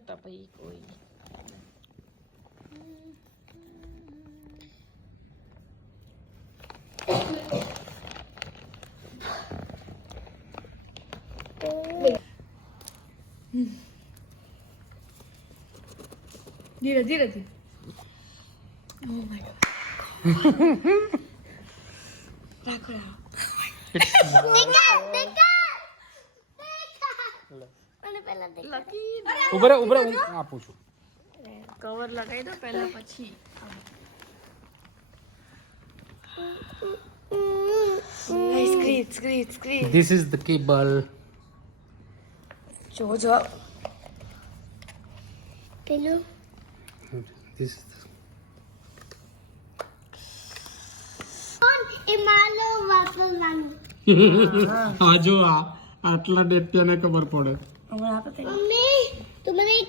તો ભાઈ કોઈ ધીરે ધીરે ધીરે ઓ માય ગોડ રાખો રાખો ઉભરે ઉભરે હું આપું છું કવર લગાવી દો પહેલા પછી screen this is the cable જો પેલું ધીસ આ જો આ આટલા ડેટિયાને ખબર પડે હમણાં આપણે મમ્મી તું મને એક